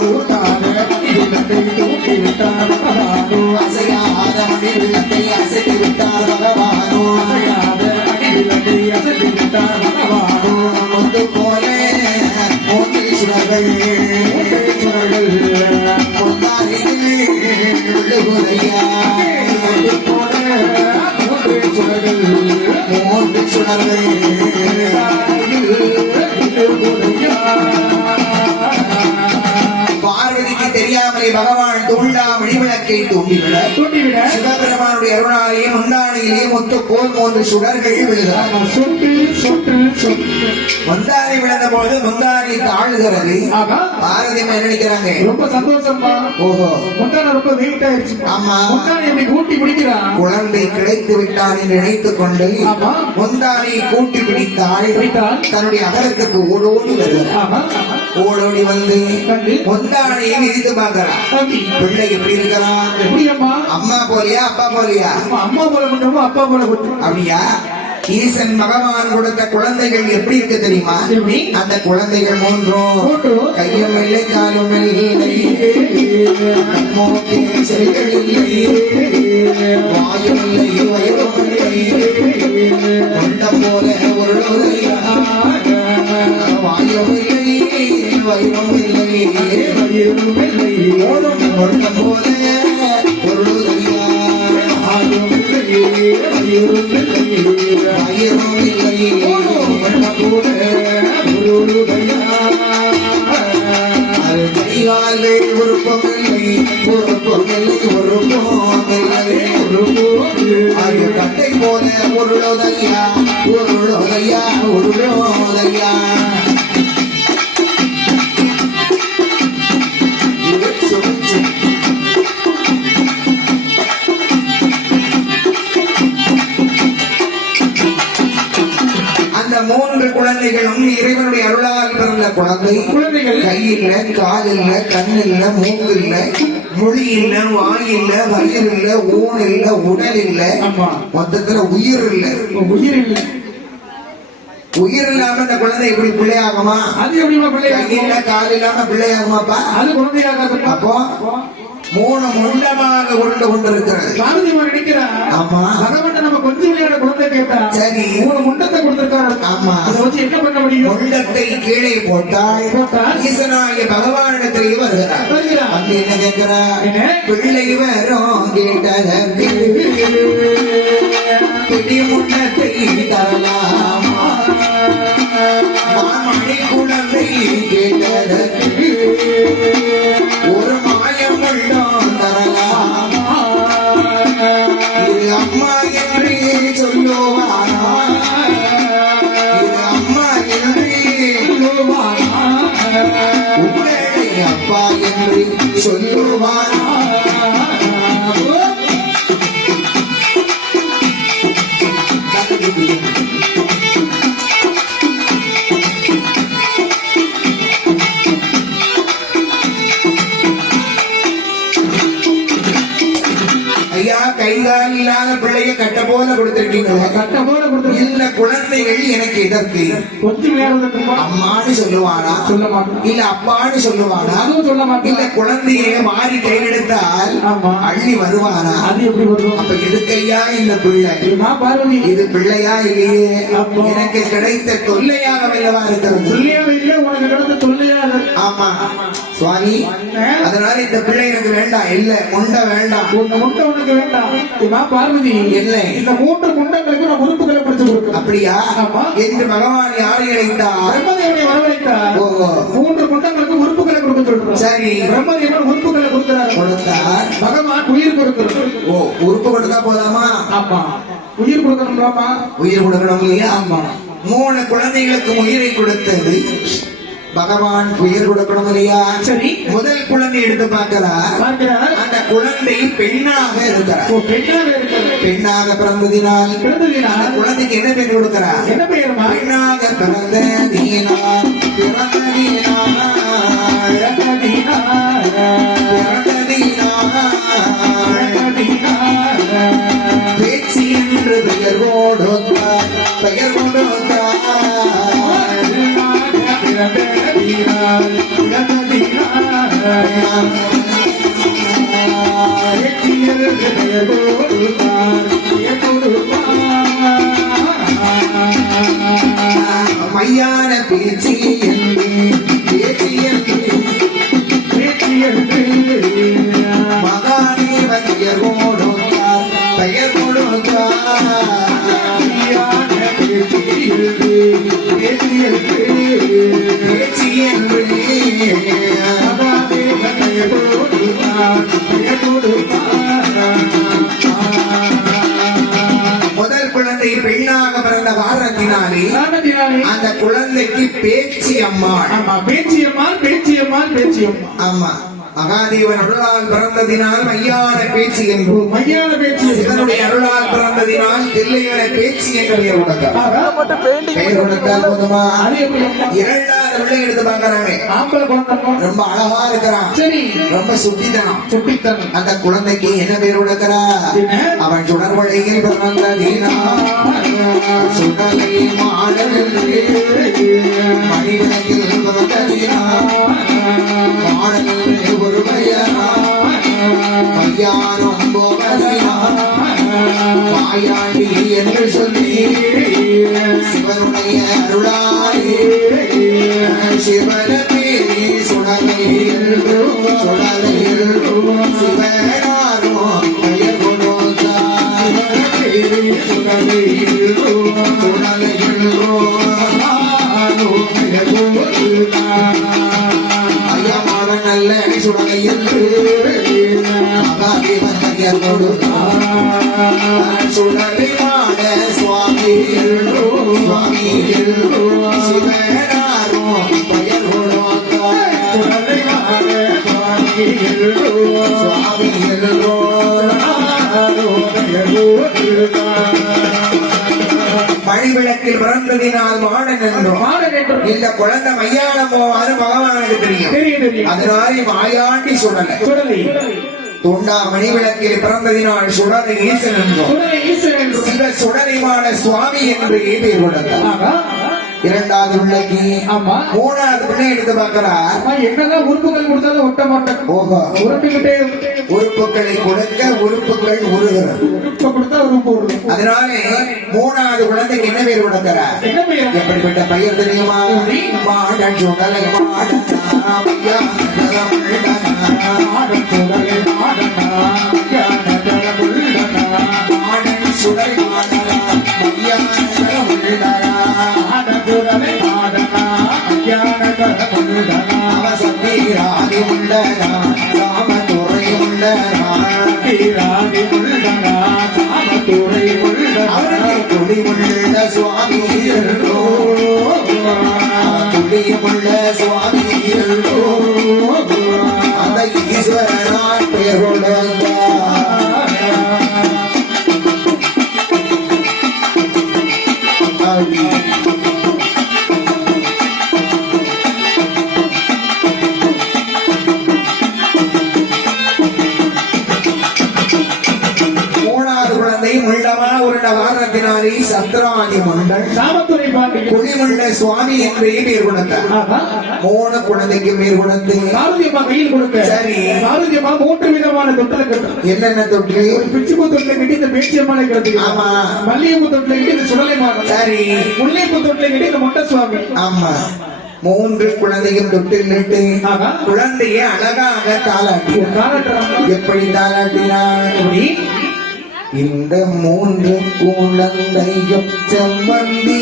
lugar. மணிவிளக்கை தூண்டிவிட. சிவபெருமானுடைய அருணாலேயே முந்தானையிலே முத்து போல் மூன்று சுடர்கள் விழுகிறார். முந்தானை விழுந்த பொழுது முந்தானை தாழ்கிறது. என்ன நினைக்கிறாங்க? ரொம்ப சந்தோஷம்ப்பா ஓஹோ. முந்தான ரொம்ப வெயிட் ஆயிடுச்சு ஆமா. முந்தானை எப்படி கூட்டி பிடிக்கிறான் குழந்தை கிடைத்து விட்டான் என்று நினைத்துக் கொண்டு ஆமா. முந்தானை கூட்டி பிடித்தாள். தன்னுடைய அகலத்துக்கு ஓடோடி வருகிறார் ஆமா. ஓடோடி வந்து கண்டு. முந்தானையை விரித்து பார்க்கிறார் தம்பி. பிள்ளை எப்படி இருக்கிறான்? எப்படி அம்மா போலியா அப்பா போலியா? அம்மா போல கொஞ்சமா அப்பா போல அப்படியா? ஈசன் பகவான் கொடுத்த குழந்தைகள் எப்படி இருக்கு தெரியுமா? அந்த குழந்தைகள் மூன்றும். கையும் இல்லை காலும் இல்லை. வாயும் கொண்ட போல ஒரு இல்லை ஓடும் கொண்ட போல ஒரு வயிறும் இல்லை அது கைகால்கள் உருப்பமில்லை உருப்பமில்லை உருப்பமில்லை அது கட்டை போல உருளோதையா உருளோதையா உருளோதையா குழந்தை குழந்தைகள் கை இல்ல கால் இல்ல கண் இல்ல மூக்கு இல்ல மொழி இல்ல வாய் இல்ல வயிறு இல்ல ஊன் இல்ல உடல் இல்ல. மொத்தத்துல உயிர் இல்ல. உயிர் இல்லை. உயிர் இல்லாம இந்த குழந்தை எப்படி பிள்ளையாகுமா? அது கை இல்ல கால் இல்லாம பிள்ளையாகுமாப்பா? அது குழந்தையாகாதுப்பா. அப்போ மூணு முண்டமாக உருண்டு கொண்டிருக்கிறது. பாரதி நினைக்கிறா ஆமா. பகவான் நம்ம கொஞ்சம் விளையாட குழந்தை கேட்டா சரி. மூணு. அதை வச்சு என்ன பண்ண முடியும்? முண்டத்தை கீழே போட்டால் போட்டால் ஈசனாகிய பகவானிடத்திலே வருகிறார். வருகிறார். என்ன என்ன? பிள்ளை வரும் கேட்டதற்கு பிடி முன்னத்தை தரலாமா. ஐயா கைகால் இல்லாத பிள்ளைய கட்ட போல கொடுத்திருக்கீங்களே கட்ட போல கொடுத்திருக்க இந்த குழந்தைகள் எனக்கு எதற்கு? கொஞ்சம் அம்மான்னு சொல்லுவானா? சொல்ல மாட்டோம். இல்ல அப்பான்னு சொல்லுவானா? அதுவும் சொல்ல இல்ல மாட்டேன் குழந்தைய மாறி கையெடுத்தால். அள்ளி வருவானா? அது எப்படி வரும் அப்ப எதுக்கையா இந்த பிள்ளை? பார்வதி? இது பிள்ளையா இல்லையே. எனக்கு கிடைத்த தொல்லையாக வல்லவா இருக்கிறது? சொல்லியாவே இல்லை உனக்கு கிடந்த தொல்லையாக ஆமா. சுவாமி அதனால இந்த பிள்ளை எனக்கு வேண்டாம். இல்ல முண்டை வேண்டாம். உன்னை முட்டை உனக்கு வேண்டாம். பார்வதி இல்லை. இந்த மூன்று முண்டங்களுக்கு நான் உறுப்புகளை பிடிச்சு கொடுக்கிறேன் அப்படியா? ஆமா. என்று பகவான் யாரை அழைத்தார்? பிரம்மதேவனை வரவழைத்தார். மூன்று முண்டங்களுக்கு உறுப்புகளை கொடுக்க சொல்றார் சரி. பிரம்மதேவன் உறுப்புகளை கொடுக்கிறார். கொடுத்தார். பகவான் உயிர் கொடுக்கிறார் ஓ உறுப்பு கொடுத்தா போதாமா? ஆமா. உயிர் கொடுக்கணும்லாமா? உயிர் கொடுக்கணும் இல்லையா? ஆமா. மூணு குழந்தைகளுக்கு உயிரை கொடுத்தது. பகவான் உயிர் கொடுக்கணும் இல்லையா? சரி. முதல் குழந்தை எடுத்து பார்க்கிறார். அந்த குழந்தை பெண்ணாக இருக்கிறார். பெண்ணாக இருக்கிறது பெண்ணாக பிறந்ததினால் பிறந்ததினால். குழந்தைக்கு என்ன பேர் கொடுக்கிறார் என்ன பெயர்மா? பெண்ணாக பேச்சு என்று பெயர் கொடுத்தார் பெயர் மையான பேச்சு என்று பேச்சு என்று. மகாதேவன் பெயர் கொடுத்தார் பெயர் கொடுத்தார். பேச்சு என்று. முதல் பேச்சு அம்மாள் ஆமா பேச்சியம்மாள் பேச்சியம்மாள் பேச்சியம்மா ஆமா மகாதேவன் அருளால் பிறந்ததினால் மையான பேச்சு என்றும் மையான பேச்சியம்மா சிவனுடைய அருளால் பிறந்ததினால் தில்லையான பேச்சு என்று பெயர் கொடுத்தார். பெயர் கொடுத்தால் போதுமா? அது எப்படி அம்மா? இரண்டாவது பிள்ளை எடுத்து பார்க்கறாங்க ஆம்பளை குழந்தை ரொம்ப அழகா இருக்கிறான். சரி. ரொம்ப சுட்டித்தனம். சுட்டித்தனம். அந்த குழந்தைக்கு என்ன பேர் கொடுக்கிறா? அவன் சுடர்வழியில் பிறந்ததினா சுடலை மாடலில் மணிவிளக்கில் பிறந்ததினா மாடலில் ஒரு பையனா பையானும் போவதினா மாயாண்டி என்று சொல்லி சிவனுடைய அருளாலே சிவனமே சுடலையில் சுடலையில் சிவனாரோ பெயர் கொடுத்தார் சுடலையில் சுடலைமான சுவாமியில் சுவாமியில் சிவனாரோ பெயர் கொடுத்தார் சுவாமியில் மணிவிளக்கில் பிறந்ததினால் மாடன் என்றும். இந்த குழந்தை மையானம் போவாது பகவானுக்கு தெரியும். அதனாலே மாயாண்டி சுடலை. சுடலை. துண்டா மணிவிளக்கில் பிறந்ததினால் சுடலை ஈசன் என்றும் சிவ சுடலைமான சுவாமி என்று பேர் கொடுத்தார் இரண்டாவது பிள்ளைக்கு ஆமா. மூணாவது பிள்ளை எடுத்து பார்க்கிறார். அம்மா, என்னதான் உறுப்புகள் கொடுத்தாலும் ஒட்ட மாட்டேன் ஓஹோ. உருட்டுக்கிட்டே உறுப்புகளை கொடுக்க உறுப்புகள் உருகிறது. உறுப்பை கொடுத்தா உறுப்பு வரும் அதனாலே மூணாவது குழந்தைக்கு என்ன பேர் பெயர் எப்படிப்பட்ட பெயர் தெரியுமா? மாடன் சுடலை மாடன் அவசந்தீராதி உள்ளனா சாமத்துறை உள்ளனா தீராதி உள்ளனா சாமத்துறை உள்ளனா அவருக்கு குடிமுள்ள சுவாமி என்றோ சுவாமி குழந்தை முள்ளமா உருண்ட வாரத்தினாலே சத்ராணி மண்டல் சாமத்துறை பாண்டியன் குடிமுள்ள சுவாமி என்றே பேர் கொடுத்தார். ஆஹா. மூணு குழந்தைக்கு பேர் கொடுத்து. பார்வதி அம்மா கையில் கொடுக்க சரி. பார்வதி அம்மா மூன்று விதமான தொட்டில கட்டும். என்னென்ன தொற்று பிச்சுப்பூ தொட்டில கட்டி இந்த பேச்சி அம்மாளை கட்டி ஆமா. மல்லிகைப்பூ தொட்டில கட்டி இந்த சுடலை மாதம் சரி. முல்லைப்பூ தொட்டில கட்டி இந்த மொட்டை சுவாமி. ஆமா. மூன்று குழந்தையும் தொட்டிலிட்டு. குழந்தையை அழகாக காலட்டரம் எப்படி தாளாட்டினார்? இந்த மூன்று குழந்தையும் செம்மந்தி